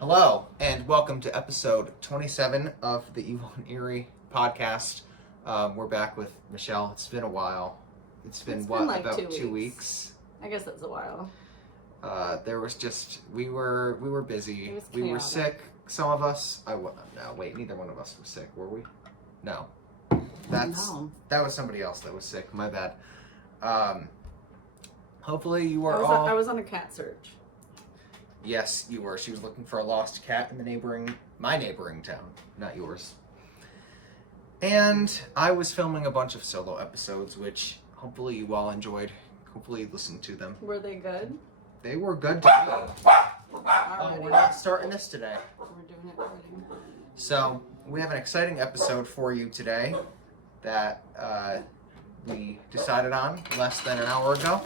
Hello, and welcome to episode 27 of the Evil and Eerie Podcast. We're back with Michelle. It's been a while. It's been like about 2 weeks? I guess that's a while. There was just, we were busy. We were chaotic. sick. Some of us, neither one of us was sick, were we? No. That was somebody else that was sick. My bad. Hopefully you are I was on a cat search. Yes, you were. She was looking for a lost cat in my neighboring town, not yours. And I was filming a bunch of solo episodes, which hopefully you all enjoyed. Hopefully you listened to them. Were they good? They were good to me. Oh, we're not starting this today. We're doing it already. So, we have an exciting episode for you today that we decided on less than an hour ago.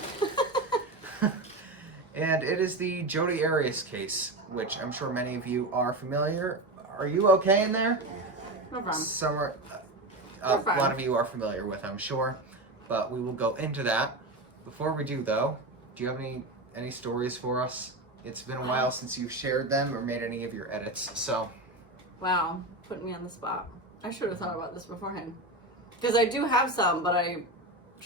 And it is the Jodi Arias case, which I'm sure many of you are familiar. Are you okay in there? No problem. A lot of you are familiar with, I'm sure. But we will go into that. Before we do, though, do you have any stories for us? It's been a while since you've shared them or made any of your edits, so. Wow, putting me on the spot. I should have thought about this beforehand. Because I do have some, but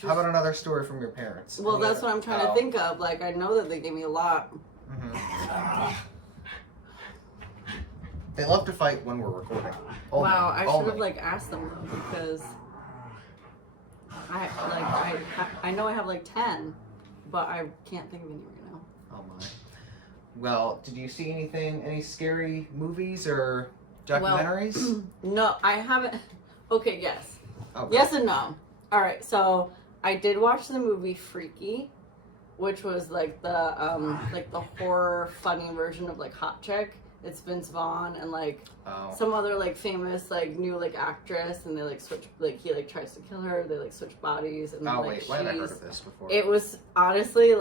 How about another story from your parents? Well, that's what I'm trying to think of. Like, I know that they gave me a lot. Mm-hmm. They love to fight when we're recording. Wow, I should have asked them because I know I have 10, but I can't think of any right now. Oh my. Well, did you see any scary movies or documentaries? Well, no, I haven't. Okay, yes. Okay. Yes and no. All right, so I did watch the movie Freaky, which was the horror funny version of Hot Chick. It's Vince Vaughn and some other famous new actress, and they switch he tries to kill her. They switch bodies and why have I heard of this before? It was honestly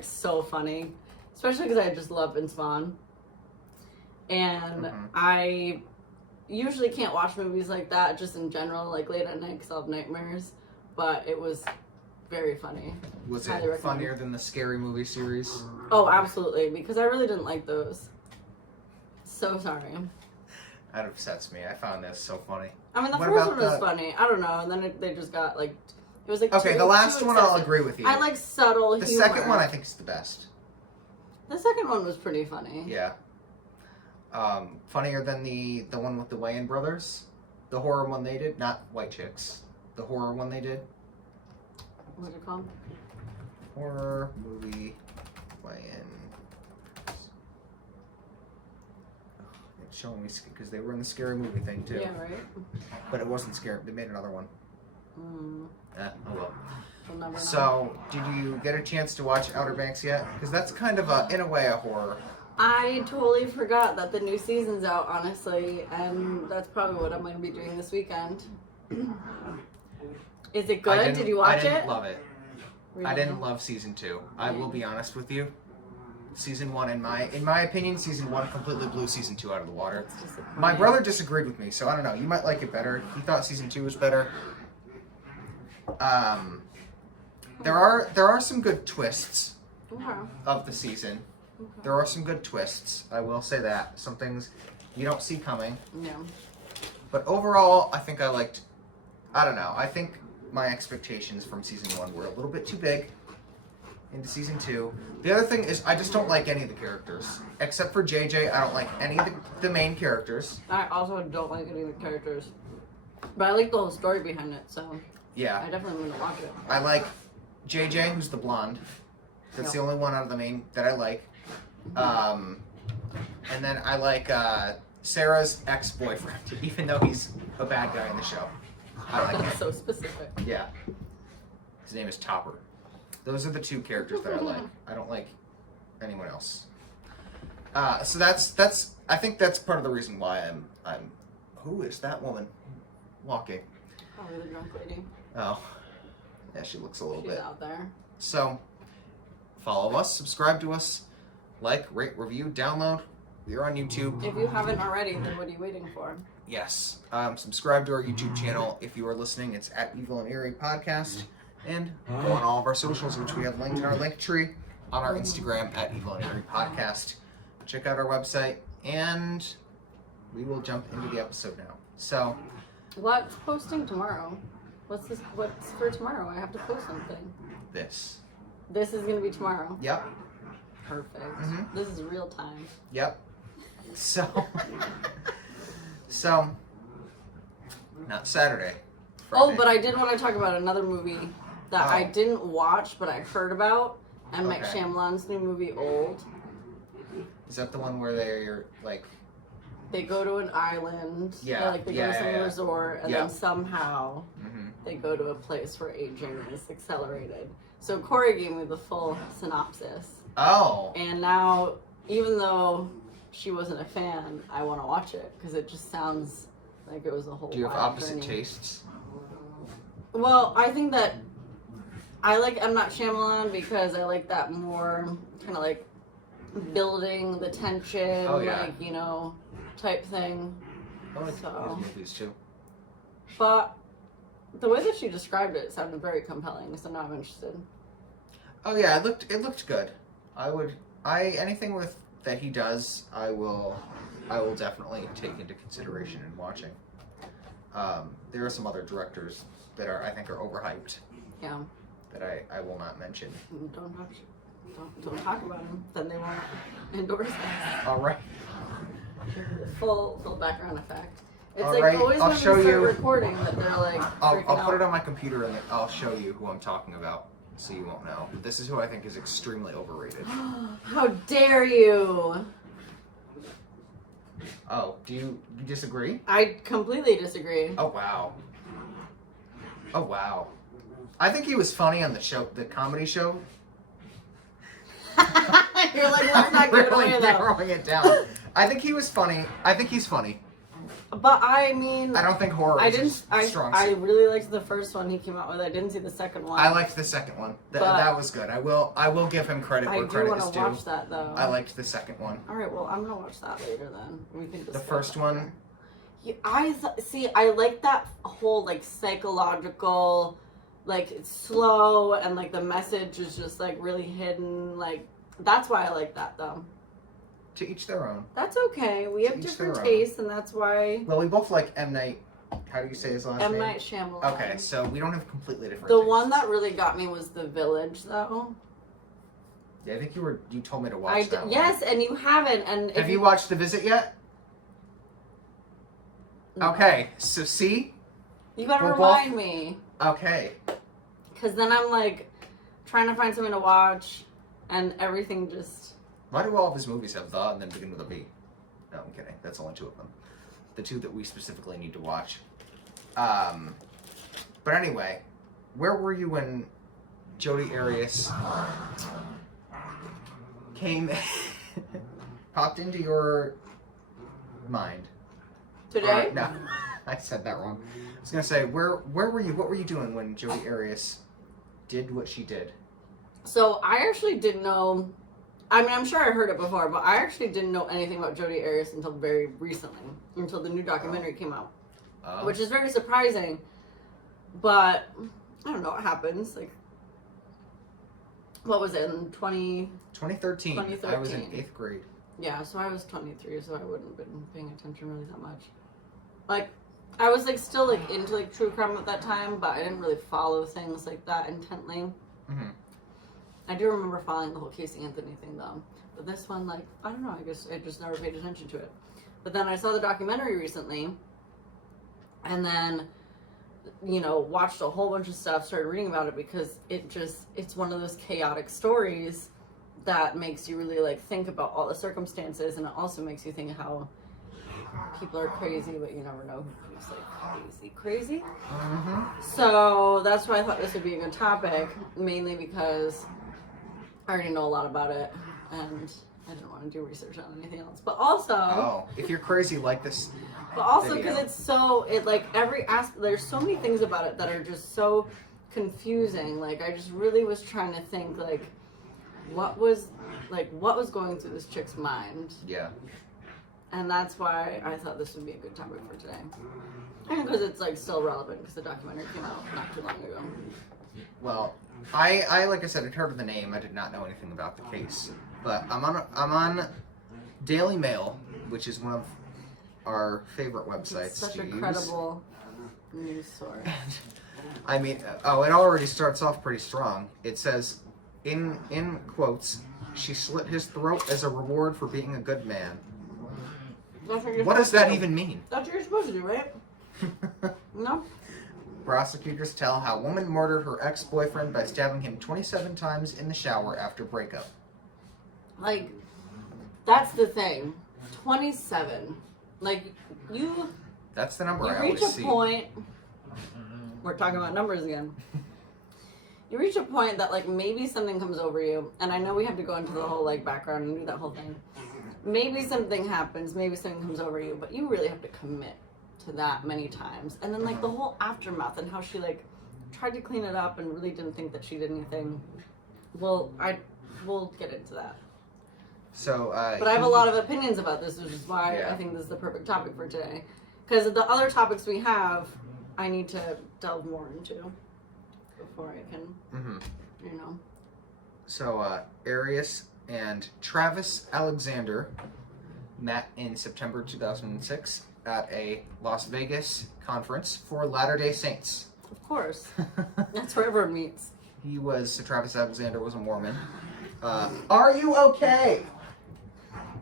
so funny, especially because I just love Vince Vaughn, and I usually can't watch movies like that just in general late at night because I'll have nightmares. But it was very funny. Was it funnier than the Scary Movie series? Oh, absolutely, because I really didn't like those. So sorry. That upsets me. I found this so funny. I mean, the first one was funny. I don't know, and then they just got it was okay, the last one I'll agree with you. I like subtle humor. The second one I think is the best. The second one was pretty funny. Yeah. Funnier than the one with the Wayans brothers, the horror one they did, not White Chicks. The horror one they did. What's it called? Horror movie Wayans. It's showing me because they were in the Scary Movie thing too. Yeah, right. But it wasn't scary. They made another one. Oh well. We'll never know. So, did you get a chance to watch Outer Banks yet? Because that's kind of in a way, a horror. I totally forgot that the new season's out, honestly, and that's probably what I'm going to be doing this weekend. Is it good? Did you watch it? I didn't love it. Really? I didn't love season 2. I will be honest with you. Season 1, in my opinion, season 1 completely blew season 2 out of the water. My brother disagreed with me, so I don't know. You might like it better. He thought season 2 was better. There are some good twists of the season. There are some good twists. I will say that. Some things you don't see coming. No. But overall, I think I don't know. I think my expectations from season 1 were a little bit too big into season 2. The other thing is I just don't like any of the characters. Except for JJ, I don't like any of the main characters. I also don't like any of the characters. But I like the whole story behind it, so yeah. I definitely want to watch it. I like JJ, who's the blonde. That's the only one out of the main that I like. And then I like Sarah's ex-boyfriend, even though he's a bad guy in the show. I like him. That's so specific. Yeah. His name is Topper. Those are the two characters that I like. I don't like anyone else. So that's I think that's part of the reason why I'm who is that woman walking? Probably the drunk lady. Oh. Yeah, she looks a little bit. She's out there. So follow us, subscribe to us, like, rate, review, download. We're on YouTube. If you haven't already, then what are you waiting for? Yes. Subscribe to our YouTube channel. If you are listening, it's at Evil and Eerie Podcast. And go on all of our socials, which we have linked in our link tree, on our Instagram at Evil and Eerie Podcast. check out our website, and we will jump into the episode now. So, what's posting tomorrow? What's for tomorrow? I have to post something. This is going to be tomorrow. Yep. Perfect. Mm-hmm. This is real time. Yep. So, not Saturday. Friday. Oh, but I did want to talk about another movie that I didn't watch, but I heard about. M. Night Shyamalan's new movie, Old. Is that the one where they're like... They go to an island. Yeah. They go to some resort, and then somehow Mm-hmm. they go to a place where aging is accelerated. So Corey gave me the full synopsis. Oh. And now, even though she wasn't a fan, I want to watch it because it just sounds like it was a whole. Do you have opposite journey. tastes? Well, I think that I like M. Night Shyamalan because I like that more kind of like building the tension, like, you know, type thing. I like those movies too. But the way that she described it sounded very compelling, so now I'm interested. Oh yeah, it looked good. Anything with that he does, I will definitely take into consideration in watching. There are some other directors that I think are overhyped. Yeah. That I will not mention. Don't talk about them. Then they won't endorse us. All right. Full background effect. It's All like right, always I'll when we show start you. recording that they're like I'll freaking put it out. on my computer and I'll show you who I'm talking about, so you won't know. This is who I think is extremely overrated. How dare you? Oh, do you disagree? I completely disagree. Oh wow. Oh wow. I think he was funny on the comedy show. You're like, let's not give it away though. narrowing it down. I think he was funny. I think he's funny. But I mean, I don't think horror is his strong I suit. really liked the first one he came out with. I didn't see the second one. I liked the second one. That was good. I will give him credit where credit is due. I do want to watch that though. I liked the second one. All right, well, I'm gonna watch that later then. We can The discuss first one. Yeah, I like that whole like psychological, like it's slow and like the message is just like really hidden. Like that's why I like that though. To each their own. That's okay. We have each different their own. tastes, and that's why. Well, we both like M. Night. How do you say his last name? M. Night Shyamalan. Okay, so we don't have completely different The tastes. one that really got me was The Village, though. Yeah, I think you told me to watch that one. Yes, and you haven't. And have you watched The Visit yet? No. Okay, so see? You gotta We're remind me. Okay. Because then I'm like trying to find something to watch, and everything just. Why do all of his movies have the and then begin with a B? No, I'm kidding. That's only two of them. The two that we specifically need to watch. But anyway, where were you when Jodi Arias popped into your mind? Today? No, I said that wrong. I was gonna say, where were you? What were you doing when Jodi Arias did what she did? So I actually didn't know. I mean, I'm sure I heard it before, but I actually didn't know anything about Jodi Arias until very recently, until the new documentary came out, which is very surprising. But I don't know what happens. Like, what was it in 2013. I was in 8th grade. Yeah, so I was 23, so I wouldn't have been paying attention really that much. Like, I was like still like into like true crime at that time, but I didn't really follow things like that intently. Mm-hmm. I do remember following the whole Casey Anthony thing though, but this one, like, I don't know, I guess I just never paid attention to it. But then I saw the documentary recently, and then, you know, watched a whole bunch of stuff, started reading about it because it's one of those chaotic stories that makes you really like think about all the circumstances, and it also makes you think how people are crazy, but you never know who's like crazy. Mm-hmm. So that's why I thought this would be a good topic, mainly because I already know a lot about it, and I didn't want to do research on anything else. But also, if you're crazy like this, but also because it like every aspect, there's so many things about it that are just so confusing. Like I just really was trying to think like what was going through this chick's mind. Yeah. And that's why I thought this would be a good topic for today. And because it's like still relevant because the documentary came out not too long ago. Well, I like I said, I'd heard of the name. I did not know anything about the case. But I'm on Daily Mail, which is one of our favorite websites It's such to a use. credible news source. I mean, it already starts off pretty strong. It says, in quotes, she slit his throat as a reward for being a good man. What does that even mean? That's what you're supposed to do, right? No? Prosecutors tell how woman murdered her ex-boyfriend by stabbing him 27 times in the shower after breakup. Like, that's the thing. 27. Like, That's the number I you reach always a see. point. We're talking about numbers again. You reach a point that, like, maybe something comes over you, and I know we have to go into the whole, like, background and do that whole thing. Maybe something happens, maybe something comes over you, but you really have to commit to that many times. And then, like, the whole aftermath and how she, like, tried to clean it up and really didn't think that she did anything. We'll get into that. So, but I have a lot of opinions about this, which is why I think this is the perfect topic for today. Because the other topics we have, I need to delve more into before I can, you know. So, Arias and Travis Alexander met in September 2006 at a Las Vegas conference for Latter-day Saints. Of course. That's where everyone meets. Travis Alexander was a Mormon. Are you okay?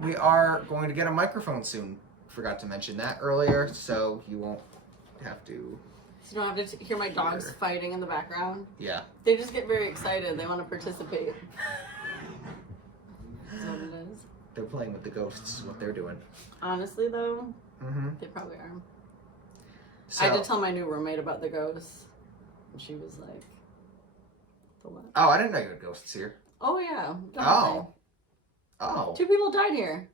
We are going to get a microphone soon. Forgot to mention that earlier, so you won't have to... So you don't have to hear my dogs fighting in the background? Yeah. They just get very excited. They want to participate. That's what it is. They're playing with the ghosts is what they're doing. Honestly, though, they probably are. So, I did tell my new roommate about the ghosts, and she was like, "The what?" Oh, I didn't know you had ghosts here. Oh yeah. Oh. 2 people died here.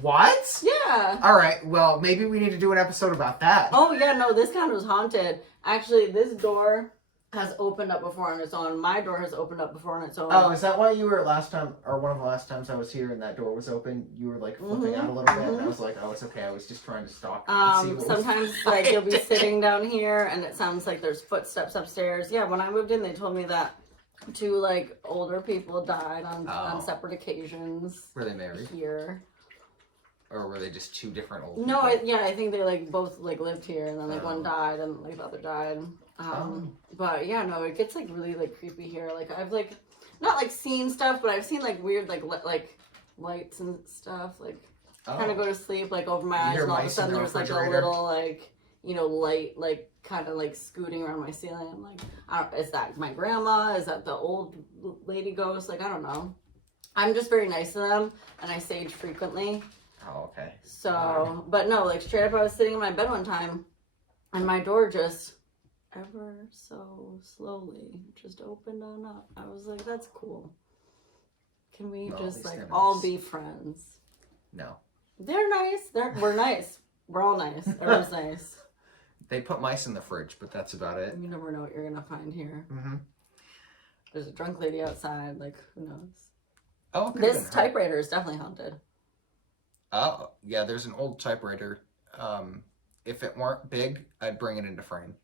What? Yeah. All right. Well, maybe we need to do an episode about that. Oh yeah, no, this town was haunted. Actually, this door has opened up before on its own. My door has opened up before on its own. Oh, is that why you were last time, or one of the last times I was here and that door was open? You were like flipping out a little bit, and I was like, "Oh, it's okay. I was just trying to stalk." And see what Sometimes was like you'll be sitting down here, and it sounds like there's footsteps upstairs. Yeah, when I moved in, they told me that 2 like older people died on separate occasions. Were they married? Here. Or were they just 2 different old people? No, I think they like both like lived here, and then like one died, and like the other died. But yeah, no, it gets like really like creepy here. Like I've like not like seen stuff, but I've seen like weird like lights and stuff. Like kind of go to sleep like over my eyes, and all of a sudden there's like a little like light like kind of like scooting around my ceiling. I'm like, is that my grandma? Is that the old lady ghost? Like I don't know. I'm just very nice to them, and I sage frequently. Oh, okay. So, but no, like straight up, I was sitting in my bed one time, and my door just ever so slowly just opened on up. I was like, that's cool. Can we just like all be friends? No. They're nice. We're nice. We're all nice. Everyone's nice. They put mice in the fridge, but that's about it. You never know what you're gonna find here. There's a drunk lady outside. Like, who knows? Oh, this typewriter is definitely haunted. Oh, yeah, there's an old typewriter. If it weren't big, I'd bring it into frame.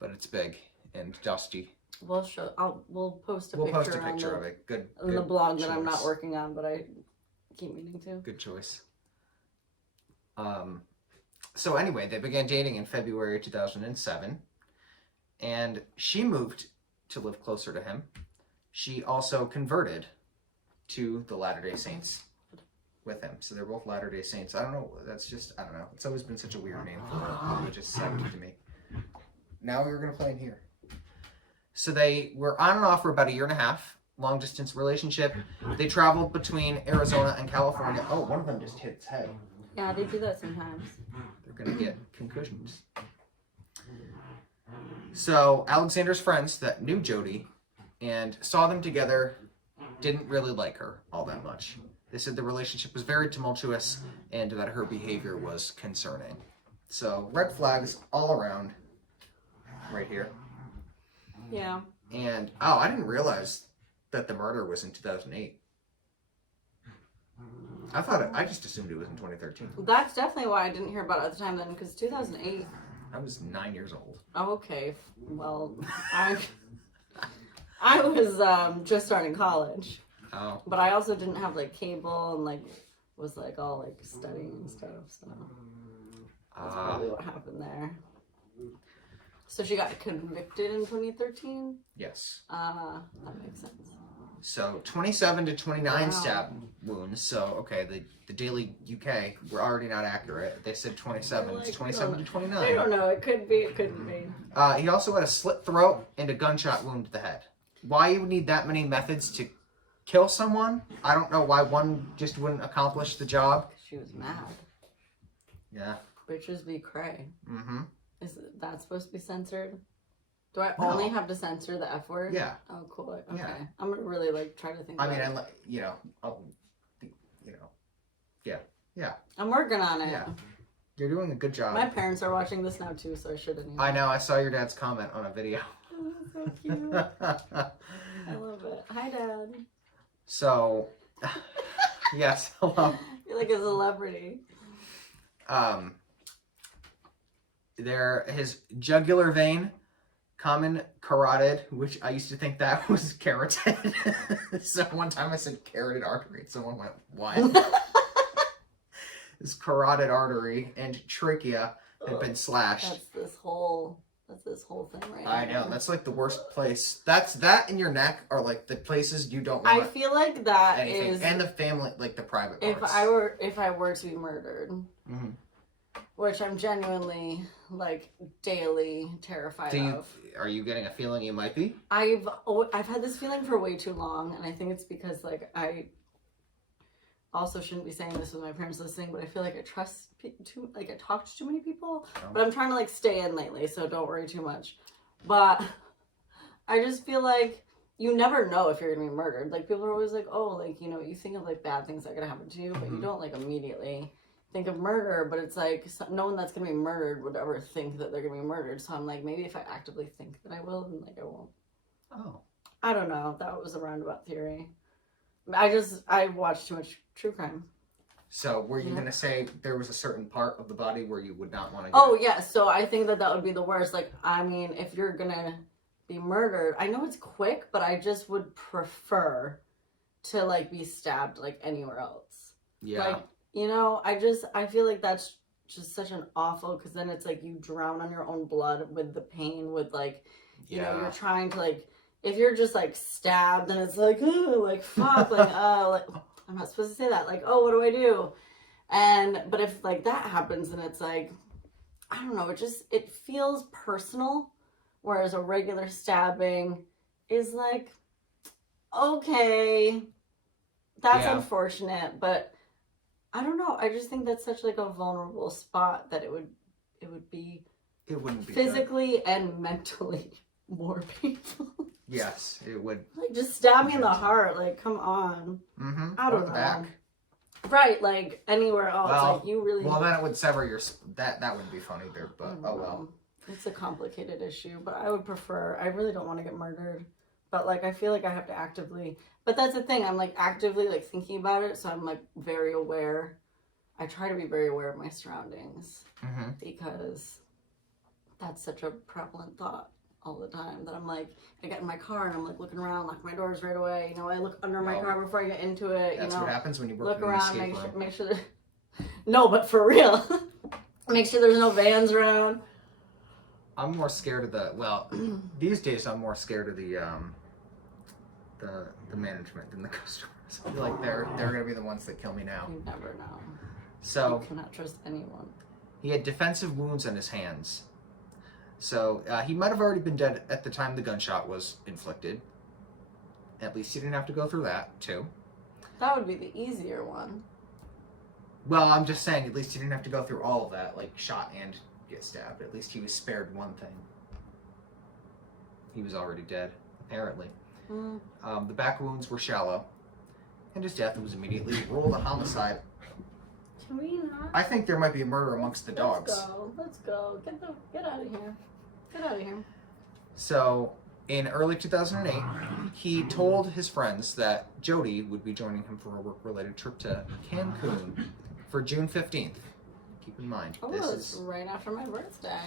But it's big and dusty. We'll post a We'll picture post a picture of it. Good. On the blog that I'm not working on, but I keep meaning to. Good choice. So anyway, they began dating in February 2007. And she moved to live closer to him. She also converted to the Latter-day Saints with him. So they're both Latter-day Saints. I don't know. I don't know. It's always been such a weird name for a religious sect to me. Now we're going to play in here. So they were on and off for about 1.5 years. Long distance relationship. They traveled between Arizona and California. Oh, one of them just hit its head. Yeah, they do that sometimes. They're going to get concussions. So Alexander's friends that knew Jodi and saw them together didn't really like her all that much. They said the relationship was very tumultuous and that her behavior was concerning. So red flags all around right here. Yeah. And, I didn't realize that the murder was in 2008. I just assumed it was in 2013. That's definitely why I didn't hear about it at the time then, because 2008. I was 9 years old. Oh, okay. Well, I was just starting college. Oh. But I also didn't have like cable and like was like all like studying and stuff. So that's probably what happened there. So she got convicted in 2013? Yes. That makes sense. So 27 to 29 stab wounds. So, okay, the Daily UK were already not accurate. They said 27. It's 27 to 29. I don't know. It could be. It couldn't be. He also had a slit throat and a gunshot wound to the head. Why you would need that many methods to kill someone? I don't know why one just wouldn't accomplish the job. She was mad. Yeah. Bitches be cray. Mm-hmm. Is that supposed to be censored? Do I only have to censor the F word? Yeah. Oh, cool. Okay. Yeah. I'm gonna really like try to think. I about mean, it. Yeah. I'm working on it. Yeah. You're doing a good job. My parents are watching this now too, so I shouldn't. I know. I saw your dad's comment on a video. Oh, so cute. I love it. Hi, Dad. So, yes. Hello. You're like a celebrity. His jugular vein, common carotid, which I used to think that was carotid. So one time I said carotid artery, and someone went, what? His carotid artery and trachea had been slashed. That's this whole thing right I here. know, that's like the worst place. That and your neck are like the places you don't want. I feel like that anything. is, and the family, like the private if parts. I were to be murdered, Mhm. which I'm genuinely like daily terrified of. Are you getting a feeling you might be? I've had this feeling for way too long, and I think it's because like I also shouldn't be saying this with my parents listening, but I feel like I talk to too many people. Oh. But I'm trying to like stay in lately, so don't worry too much. But I just feel like you never know if you're gonna be murdered. Like people are always like, oh, like you know, you think of like bad things that are gonna happen to you, but you don't like immediately think of murder. But it's like no one that's gonna be murdered would ever think that they're gonna be murdered. So I'm like, maybe if I actively think that I will, then like I won't. Oh. I don't know. That was a roundabout theory. I watched too much true crime. So were you gonna say there was a certain part of the body where you would not want to? Oh yeah. So I think that would be the worst. Like I mean, if you're gonna be murdered, I know it's quick, but I just would prefer to like be stabbed like anywhere else. Yeah. Like you know, I feel like that's just such an awful, because then it's like you drown on your own blood with the pain, with like you know, you're trying to like, if you're just like stabbed and it's like, ooh, like fuck, like like I'm not supposed to say that, like, oh, what do I do? But if like that happens, then it's like, I don't know, it feels personal, whereas a regular stabbing is like, okay, that's unfortunate, but I don't know, I just think that's such like a vulnerable spot that it wouldn't be physically good. And mentally more painful. Yes, it would. Like, just stab me in the heart. Like, come on. Mm-hmm. I don't know. Back. Right, like anywhere else. Well, like you really. Well, then it would sever your. That wouldn't be fun either. But oh well. It's a complicated issue, but I would prefer. I really don't want to get murdered, but like I feel like I have to actively. But that's the thing. I'm like actively like thinking about it, so I'm like very aware. I try to be very aware of my surroundings because that's such a prevalent thought all the time, that I'm like, I get in my car and I'm like looking around, lock my doors right away, you know, I look under my car before I get into it, that's what happens when you work look in an around, escape room. make sure no, but for real. Make sure there's no vans around. I'm more scared of these days I'm more scared of the management than the customers. I feel like they're gonna be the ones that kill me now. You never know. So you cannot trust anyone. He had defensive wounds on his hands. So he might have already been dead at the time the gunshot was inflicted. At least he didn't have to go through that, too. That would be the easier one. Well, I'm just saying, at least he didn't have to go through all of that, like shot and get stabbed. At least he was spared one thing. He was already dead, apparently. The back wounds were shallow, and his death was immediately ruled a homicide. Can we not? I think there might be a murder amongst the dogs. Let's go. Get out of here. Get out of here. So, in early 2008, he told his friends that Jodi would be joining him for a work-related trip to Cancun for June 15th. Keep in mind, this is right after my birthday.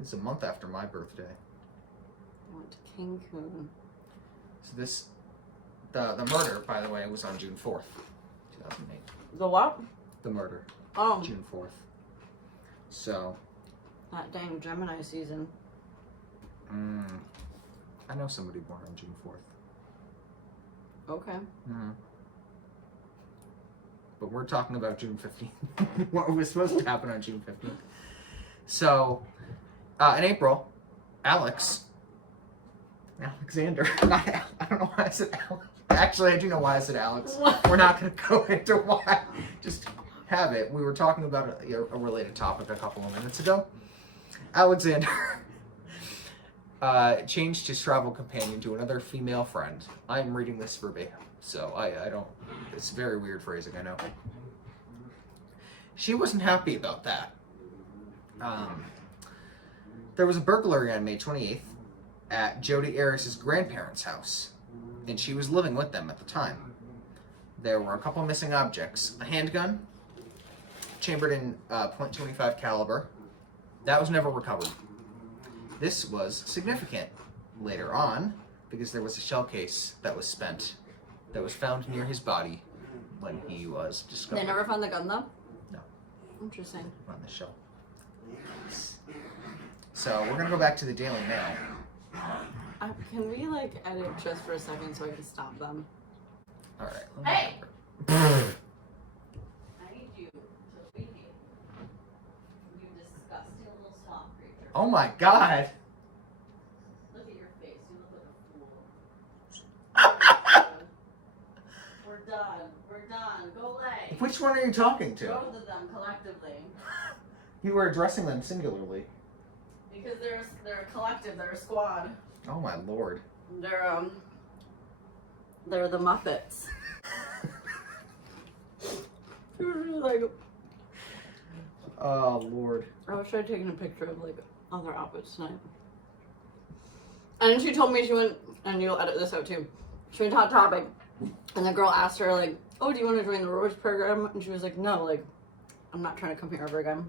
It's a month after my birthday. I went to Cancun. So the murder, by the way, was on June 4th, 2008. The what? The murder. Oh. June 4th. So. That dang Gemini season. I know somebody born on June 4th. Okay. But we're talking about June 15th. What was supposed to happen on June 15th. So, in April, Alexander, I don't know why I said Alex. Actually, I do know why I said Alex. What? We're not going to go into why. Just have it. We were talking about a related topic a couple of minutes ago. Alexander changed his travel companion to another female friend. I'm reading this verbatim, so I don't... It's very weird phrasing, I know. She wasn't happy about that. There was a burglary on May 28th at Jodi Arias' grandparents' house, and she was living with them at the time. There were a couple missing objects. A handgun, chambered in .25 caliber. That was never recovered. This was significant later on, because there was a shell case that was spent, that was found near his body when he was discovered. They never found the gun, though? No. Interesting. On the shell. So, we're going to go back to the Daily Mail. Can we, like, edit just for a second so I can stop them? Alright. Hey! I need you to leave me. You disgusting little swamp creature. Oh my god! Look at your face. You look like a fool. We're done. We're done. Go away. Which one are you talking to? Both of them collectively. You were addressing them singularly. Because they're a collective. They're a squad. Oh my lord. They're the Muppets. Like, oh lord. I wish I'd taken a picture of like other outfits tonight. And then she told me she went, and you'll edit this out too. She went to Hot Topic, and the girl asked her like, "Oh, do you want to join the Rose program?" And she was like, "No, like, I'm not trying to come here ever again."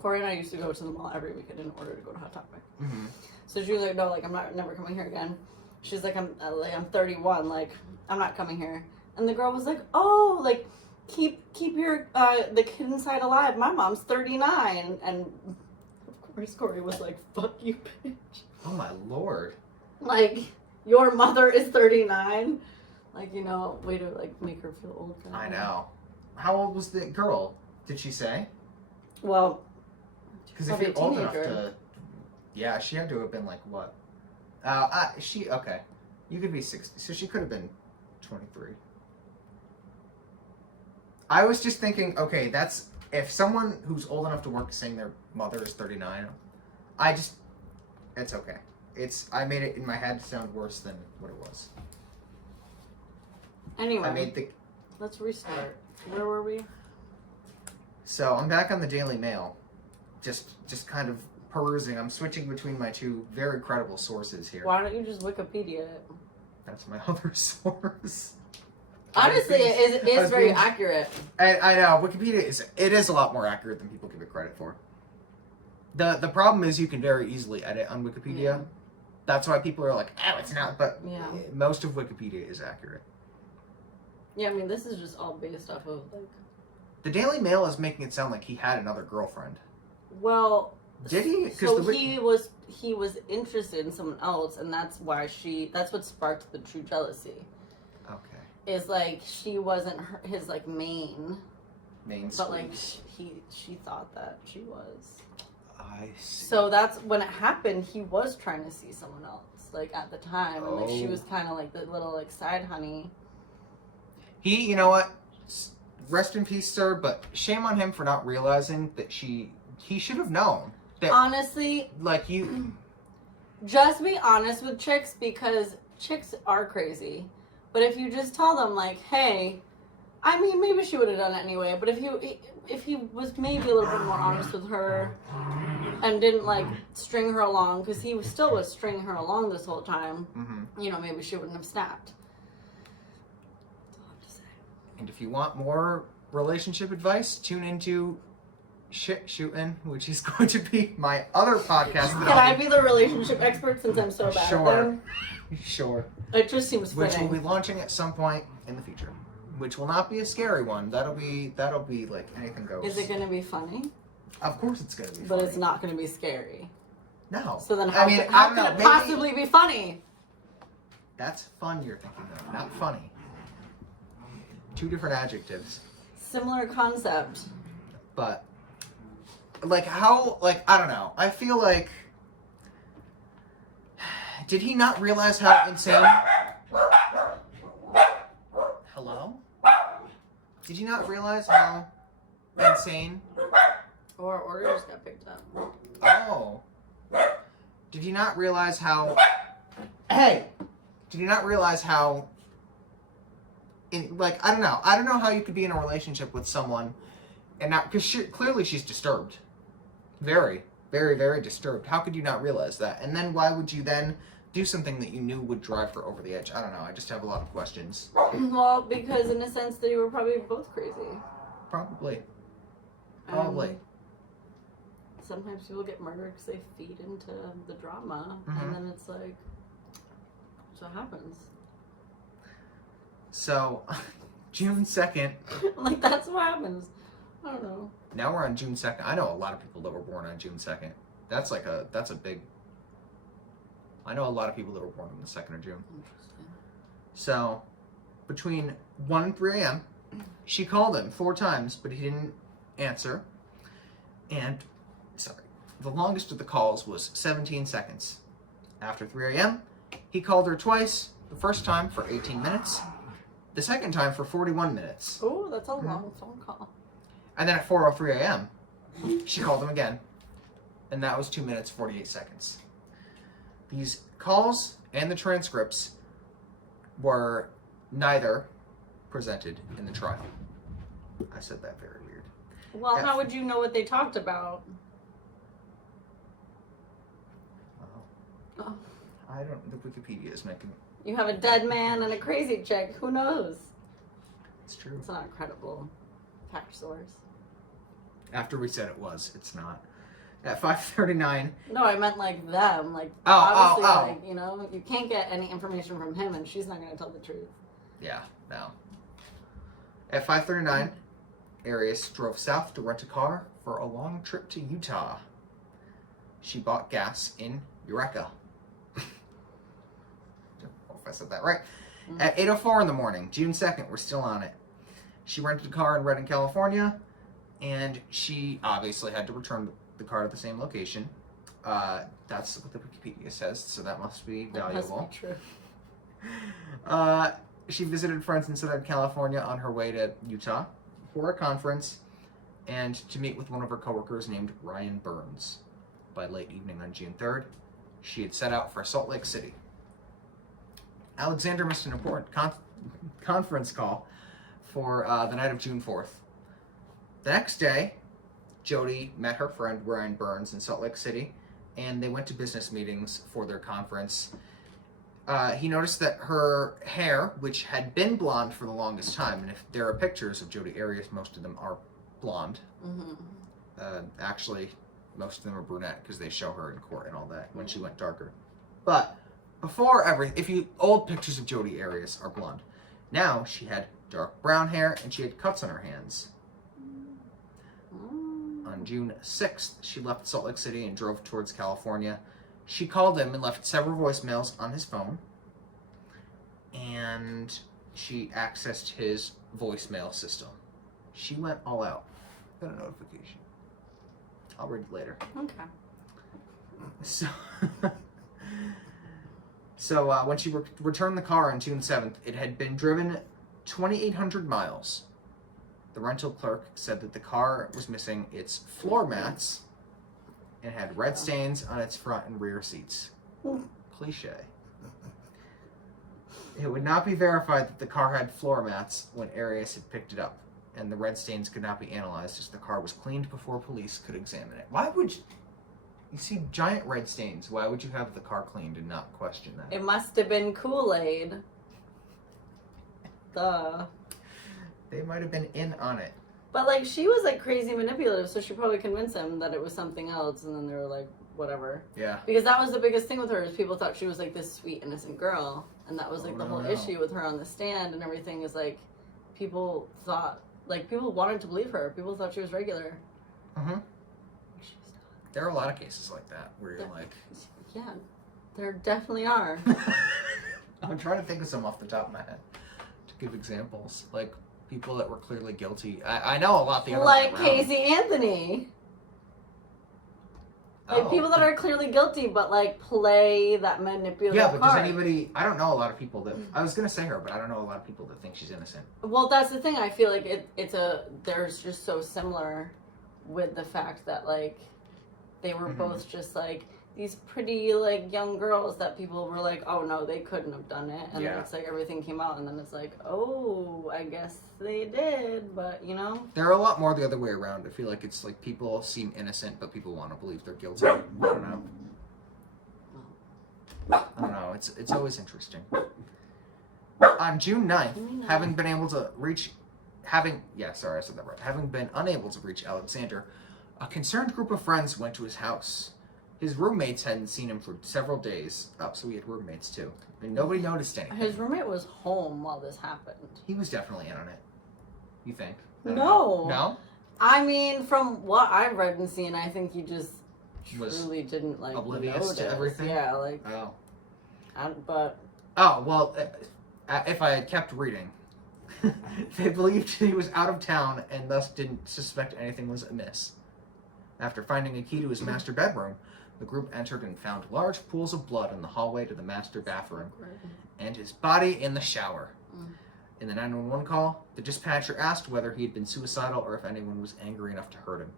Corey and I used to go to the mall every weekend in order to go to Hot Topic. Mm-hmm. So she was like, "No, like, I'm never coming here again." She's like, I'm 31, like, I'm not coming here." And the girl was like, "Oh, like, keep your the kid inside alive. My mom's 39." And of course Corey was like, "Fuck you, bitch." Oh my lord. Like, your mother is 39. Like, you know, way to like make her feel old. I know. How old was the girl? Did she say? Well, because if you're old enough to, yeah, she had to have been like what? Okay, you could be 60, so she could have been 23. I was just thinking, okay, that's if someone who's old enough to work is saying their mother is 39. It's okay. I made it in my head sound worse than what it was. Anyway, let's restart. Where were we? So I'm back on the Daily Mail, just kind of perusing. I'm switching between my two very credible sources here. Why don't you just Wikipedia it? That's my other source. Honestly, it is very accurate. I know Wikipedia is a lot more accurate than people give it credit for. The problem is you can very easily edit on Wikipedia. Yeah. That's why people are like, "Oh, it's not." But yeah, most of Wikipedia is accurate. Yeah, I mean, this is just all based off of like. The Daily Mail is making it sound like he had another girlfriend. Well, did he? So he was interested in someone else, and that's that's what sparked the true jealousy. Okay. Is like she wasn't his like main. But like she thought that she was. I see. So that's when it happened. He was trying to see someone else, like at the time, and like she was kind of like the little like side honey. You know what? Rest in peace, sir. But shame on him for not realizing that he should have known. That, honestly, like you. Just be honest with chicks, because chicks are crazy. But if you just tell them like, hey, I mean, maybe she would have done it anyway. But if he was maybe a little bit more honest with her and didn't like string her along, because he still was stringing her along this whole time, you know, maybe she wouldn't have snapped. That's all I have to say. And if you want more relationship advice, tune into Shit Shootin', which is going to be my other podcast. Can I be the relationship expert since I'm so bad at them? Sure. It just seems fitting. Which will be launching at some point in the future. which will not be a scary one. That'll be like anything goes. Is it going to be funny? Of course it's going to be But funny. it's not going to be scary. No. So then how can it possibly be funny? That's fun you're thinking of, not funny. Two different adjectives. Similar concept. But, like, how, like, I don't know. I feel like, did he not realize how insane... Hello? Did he not realize how insane... Or orders got picked up. Oh. Did you not realize how... Hey! Did you not realize how... I don't know. I don't know how you could be in a relationship with someone and not... Because clearly she's disturbed. Very, very, very disturbed. How could you not realize that? And then why would you then do something that you knew would drive her over the edge? I don't know. I just have a lot of questions. Well, because in a sense they were probably both crazy. Probably. Sometimes people get murdered because they feed into the drama, and then it's like, that's what happens. So, June 2nd. Like, that's what happens. I don't know. Now we're on June 2nd. I know a lot of people that were born on June 2nd. That's a big... I know a lot of people that were born on the 2nd of June. Interesting. So, between 1 and 3 a.m., she called him 4 times, but he didn't answer. And... the longest of the calls was 17 seconds. After 3 a.m., he called her twice. The first time for 18 minutes. The second time for 41 minutes. Oh, that's a long phone call. And then at 4:03 a.m., she called him again. And that was 2 minutes, 48 seconds. These calls and the transcripts were neither presented in the trial. I said that very weird. Well, how would you know what they talked about? Oh. I don't... The Wikipedia is making... You have a dead man and a crazy chick. Who knows? It's true. It's not a credible fact source. After we said it was, it's not. At 5:39... No, I meant like them. Like, Oh. obviously, like, you know, you can't get any information from him and she's not going to tell the truth. Yeah, no. At 5:39, Arias drove south to rent a car for a long trip to Utah. She bought gas in Eureka. I don't know if I said that right. At 8:04 in the morning, June 2nd, we're still on it. She rented a car in Redding, California, and she obviously had to return the car to the same location. That's what the Wikipedia says, so that must be valuable. That must be true. She visited friends in Southern California on her way to Utah for a conference and to meet with one of her coworkers named Ryan Burns. By late evening on June 3rd, she had set out for Salt Lake City. Alexander missed an important conference call for the night of June 4th. The next day, Jodi met her friend Ryan Burns in Salt Lake City, and they went to business meetings for their conference. He noticed that her hair, which had been blonde for the longest time, and if there are pictures of Jodi Arias, most of them are blonde. Actually, most of them are brunette because they show her in court and all that when she went darker. But before old pictures of Jodi Arias are blonde. Now she had dark brown hair and she had cuts on her hands. On June 6th, she left Salt Lake City and drove towards California. She called him and left several voicemails on his phone. And she accessed his voicemail system. She went all out. Got a notification. I'll read it later. Okay. So when she returned the car on June 7th, it had been driven 2,800 miles. The rental clerk said that the car was missing its floor mats and had red stains on its front and rear seats. Cliche. It would not be verified that the car had floor mats when Arias had picked it up, and the red stains could not be analyzed as the car was cleaned before police could examine it. Why would you see giant red stains? Why would you have the car cleaned and not question that? It must have been Kool-Aid. Duh. They might have been in on it. But, like, she was, like, crazy manipulative, so she probably convinced him that it was something else, and then they were like, whatever. Yeah. Because that was the biggest thing with her, is people thought she was, like, this sweet, innocent girl, and that was, like, the whole issue with her on the stand and everything is, like, people thought, like, people wanted to believe her. People thought she was regular. Mm-hmm. There are a lot of cases like that where you're like... Yeah, there definitely are. I'm trying to think of some off the top of my head to give examples. Like, people that were clearly guilty. I know a lot the other way Like around. Casey Anthony. Like, people that are clearly guilty, but, like, play that manipulative Yeah, but card. does anybody... I don't know a lot of people that... I was going to say her, but I don't know a lot of people that think she's innocent. Well, that's the thing. I feel like there's just so similar with the fact that, like, they were both just, like, these pretty, like, young girls that people were like, oh, no, they couldn't have done it. And then it's like everything came out, and then it's like, oh, I guess they did, but, you know? There are a lot more the other way around. I feel like it's like people seem innocent, but people want to believe they're guilty. I don't know. It's always interesting. On June 9th, having been unable to reach Alexander, a concerned group of friends went to his house. His roommates hadn't seen him for several days. Oh, so he had roommates too. And nobody noticed anything. His roommate was home while this happened. He was definitely in on it. You think? No. No? I mean, from what I've read and seen, I think he just truly didn't, like, oblivious notice. to everything? Yeah, like... Oh. But... Well, if I had kept reading, they believed he was out of town and thus didn't suspect anything was amiss. After finding a key to his master bedroom, the group entered and found large pools of blood in the hallway to the master bathroom and his body in the shower. In the 911 call, the dispatcher asked whether he had been suicidal or if anyone was angry enough to hurt him.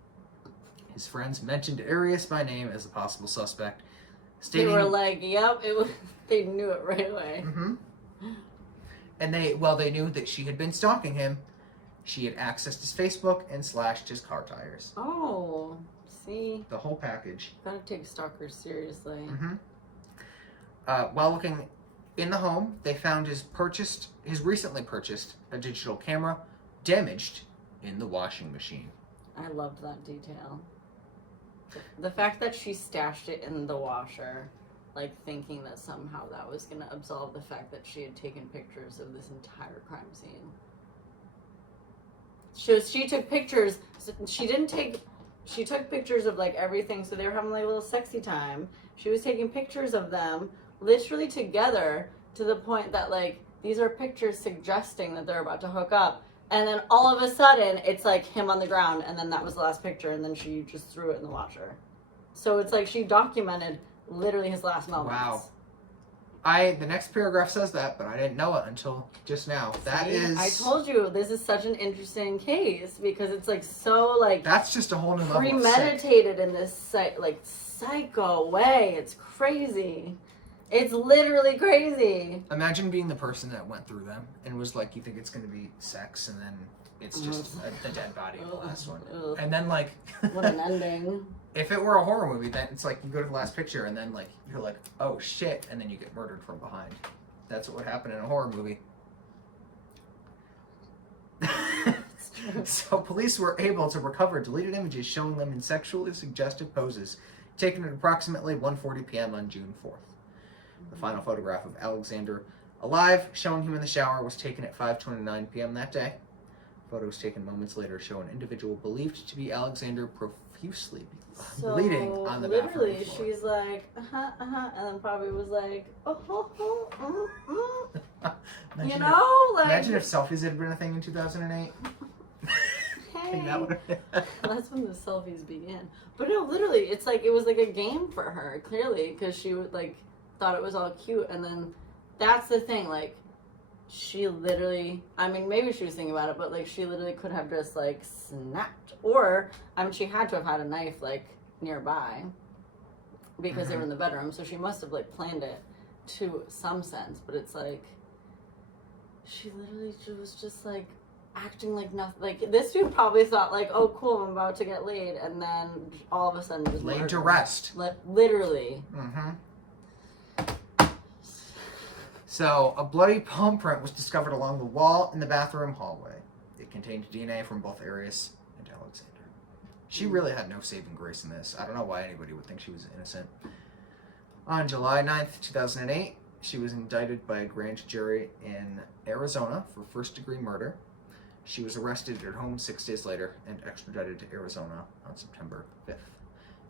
His friends mentioned Arias by name as a possible suspect, stating... They were like, yep, it was... They knew it right away. Mm-hmm. And they knew that she had been stalking him. She had accessed his Facebook and slashed his car tires. Oh, see? The whole package. Gotta take stalkers seriously. Mm-hmm. While looking in the home, they found his recently purchased a digital camera damaged in the washing machine. I loved that detail. The fact that she stashed it in the washer, like thinking that somehow that was going to absolve the fact that she had taken pictures of this entire crime scene. She took pictures. She took pictures of, like, everything, so they were having, like, a little sexy time. She was taking pictures of them literally together to the point that, like, these are pictures suggesting that they're about to hook up. And then all of a sudden, it's like him on the ground, and then that was the last picture, and then she just threw it in the washer. So it's like she documented literally his last moments. Wow. The next paragraph says that, but I didn't know it until just now. I told you, this is such an interesting case, because it's, like, so, like... That's just a whole new level of premeditated in this, like, psycho way. It's crazy. It's literally crazy. Imagine being the person that went through them and was like, you think it's going to be sex, and then it's just the dead body of the last one. And then, like... What an ending. If it were a horror movie, then it's like you go to the last picture and then, like, you're like, oh shit, and then you get murdered from behind. That's what would happen in a horror movie. So police were able to recover deleted images showing them in sexually suggestive poses, taken at approximately 1:40 p.m. on June 4th. The final photograph of Alexander alive, showing him in the shower, was taken at 5:29 p.m. that day. Photos taken moments later show an individual believed to be Alexander profusely bleeding on the bathroom floor. Literally, she's like, and then probably was like, you know, like... Imagine if selfies had been a thing in 2008. Hey. That That's when the selfies began. But no, literally, it's like, it was like a game for her, clearly, because she would, like, thought it was all cute, and then that's the thing, like, she literally, I mean, maybe she was thinking about it, but, like, she literally could have just, like, snapped. Or, I mean, she had to have had a knife, like, nearby, because they were in the bedroom, so she must have, like, planned it to some sense, but it's like, she was just, like, acting like nothing. Like, this dude probably thought, like, oh, cool, I'm about to get laid, and then all of a sudden just laid to rest. Literally. So, a bloody palm print was discovered along the wall in the bathroom hallway. It contained DNA from both Arias and Alexander. She really had no saving grace in this. I don't know why anybody would think she was innocent. On July 9th, 2008, she was indicted by a grand jury in Arizona for first-degree murder. She was arrested at her home 6 days later and extradited to Arizona on September 5th.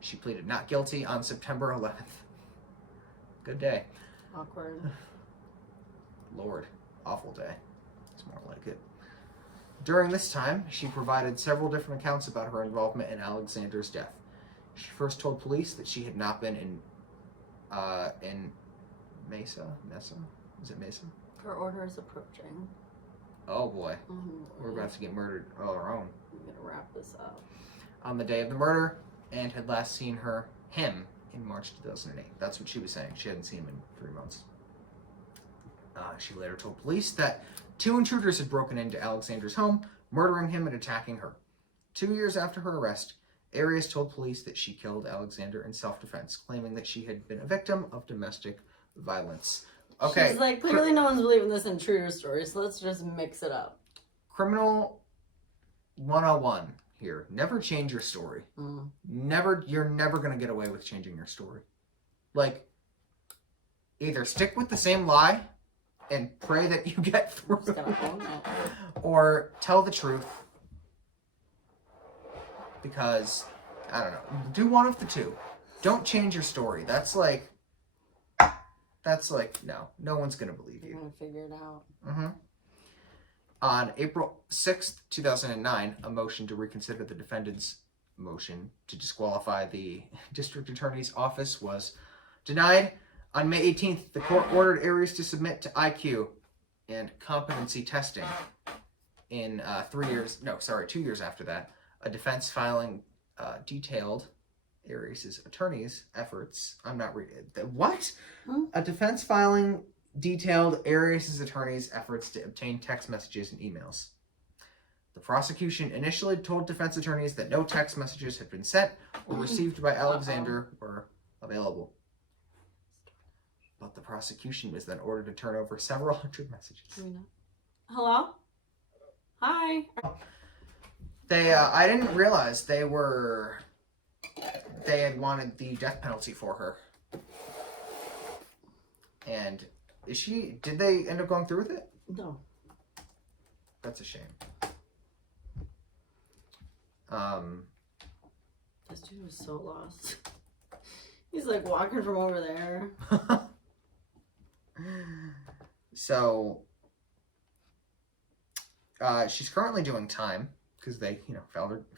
She pleaded not guilty on September 11th. Good day. Awkward. Lord, awful day. It's more like it. During this time, she provided several different accounts about her involvement in Alexander's death. She first told police that she had not been in Mesa? Is it Mesa? Her order is approaching. Oh boy. Mm-hmm. We're about to get murdered on our own. I'm gonna wrap this up. On the day of the murder, and had last seen him in March 2008. That's what she was saying. She hadn't seen him in 3 months. She later told police that 2 intruders had broken into Alexander's home, murdering him and attacking her. 2 years after her arrest, Arias told police that she killed Alexander in self-defense, claiming that she had been a victim of domestic violence. Okay. She's like, clearly no one's believing this intruder story, so let's just mix it up. Criminal 101 here. Never change your story. You're never going to get away with changing your story. Like, either stick with the same lie and pray that you get through I'm just gonna own it. or tell the truth. Because, I don't know, do one of the two. Don't change your story. That's like, no one's going to believe You're you. gonna figure it out. Mm-hmm. On April 6th, 2009, a motion to reconsider the defendant's motion to disqualify the district attorney's office was denied. On May 18th, the court ordered Arias to submit to IQ and competency testing. In 2 years after that, a defense filing detailed Arias' attorney's efforts. What? A defense filing detailed Arias' attorney's efforts to obtain text messages and emails. The prosecution initially told defense attorneys that no text messages had been sent or received by Alexander were available. But the prosecution was then ordered to turn over several hundred messages. Hello? Hi. I didn't realize they had wanted the death penalty for her. And did they end up going through with it? No. That's a shame. This dude was so lost. He's like walking from over there. So, she's currently doing time because they,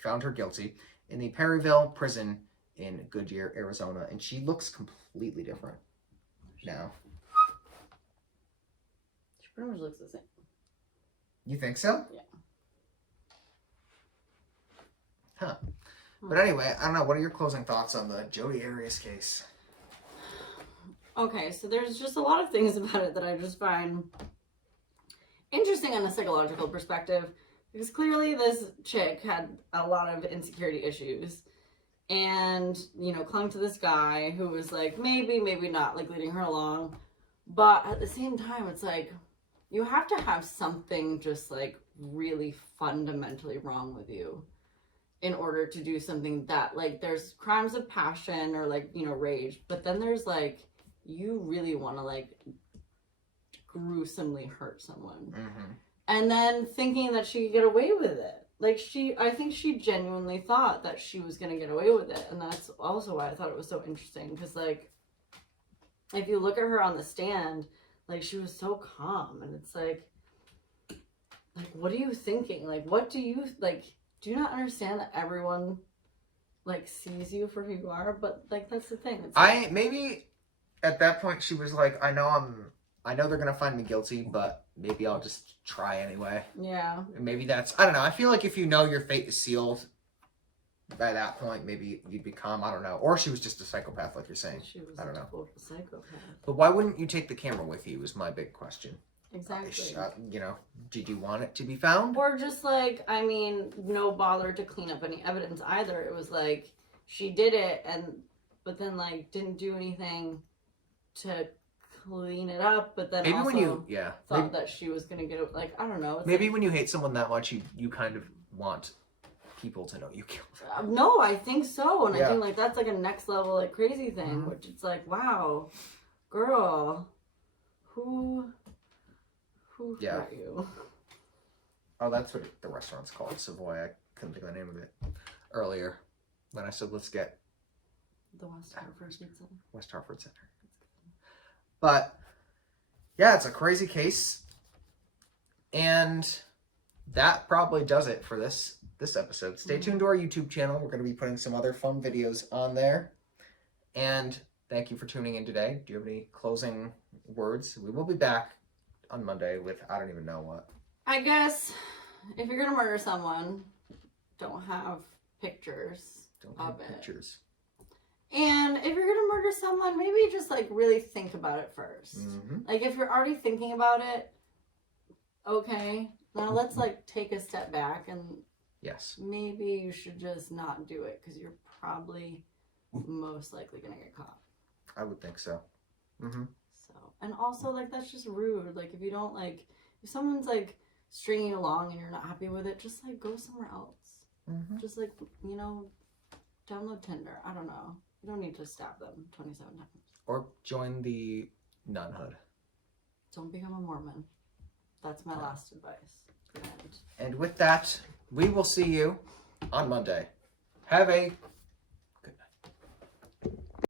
found her guilty in the Perryville prison in Goodyear, Arizona, and she looks completely different now. She pretty much looks the same. You think so? Yeah. Huh. But anyway, I don't know. What are your closing thoughts on the Jodi Arias case? Okay, so there's just a lot of things about it that I just find interesting on a psychological perspective, because clearly this chick had a lot of insecurity issues and, clung to this guy who was like, maybe not, like leading her along. But at the same time, it's like, you have to have something just like really fundamentally wrong with you in order to do something that, like, there's crimes of passion or like, rage, but then there's like, you really want to like gruesomely hurt someone. Mm-hmm. And then thinking that she could get away with it. Like I think she genuinely thought that she was going to get away with it. And that's also why I thought it was so interesting. Because like, if you look at her on the stand, like she was so calm. And it's like, what are you thinking? Like, what do you, like, do you not understand that everyone like sees you for who you are? But like, that's the thing. It's like, maybe at that point she was like, I know they're going to find me guilty, but maybe I'll just try anyway. Yeah. And maybe that's, I don't know. I feel like if you know your fate is sealed by that point, maybe you'd become, I don't know. Or she was just a psychopath, like you're saying. She was I don't know. total psychopath. But why wouldn't you take the camera with you is my big question. Exactly. Did you want it to be found? Or just like, no bother to clean up any evidence either. It was like, she did it, but then like didn't do anything to clean it up, but then maybe also when you thought that she was gonna get it. Like, I don't know. It's maybe like, when you hate someone that much, you kind of want people to know you killed them. No, I think so, and Yeah. I think like that's like a next level like crazy thing, which it's like, wow, girl, who Yeah. hurt you? Oh, that's what the restaurant's called, Savoy. I couldn't think of the name of it earlier when I said let's get The West Hartford Pizza. West Hartford Center. But yeah, it's a crazy case, and that probably does it for this episode. Stay tuned to our YouTube channel. We're going to be putting some other fun videos on there. And thank you for tuning in today. Do you have any closing words? We will be back on Monday with I don't even know what. I guess if you're gonna murder someone, don't have pictures of it. Pictures. And if you're gonna murder someone, maybe just like really think about it first. Mm-hmm. Like if you're already thinking about it, okay, now let's like take a step back and yes, maybe you should just not do it because you're probably most likely gonna get caught. I would think so. Mm-hmm. So, and also like that's just rude. Like if you don't like, if someone's like stringing you along and you're not happy with it, just like go somewhere else. Mm-hmm. Just like, you know, download Tinder. I don't know. You don't need to stab them 27 times. Or join the nunhood. Don't become a Mormon. That's my last advice. And with that, we will see you on Monday. Have a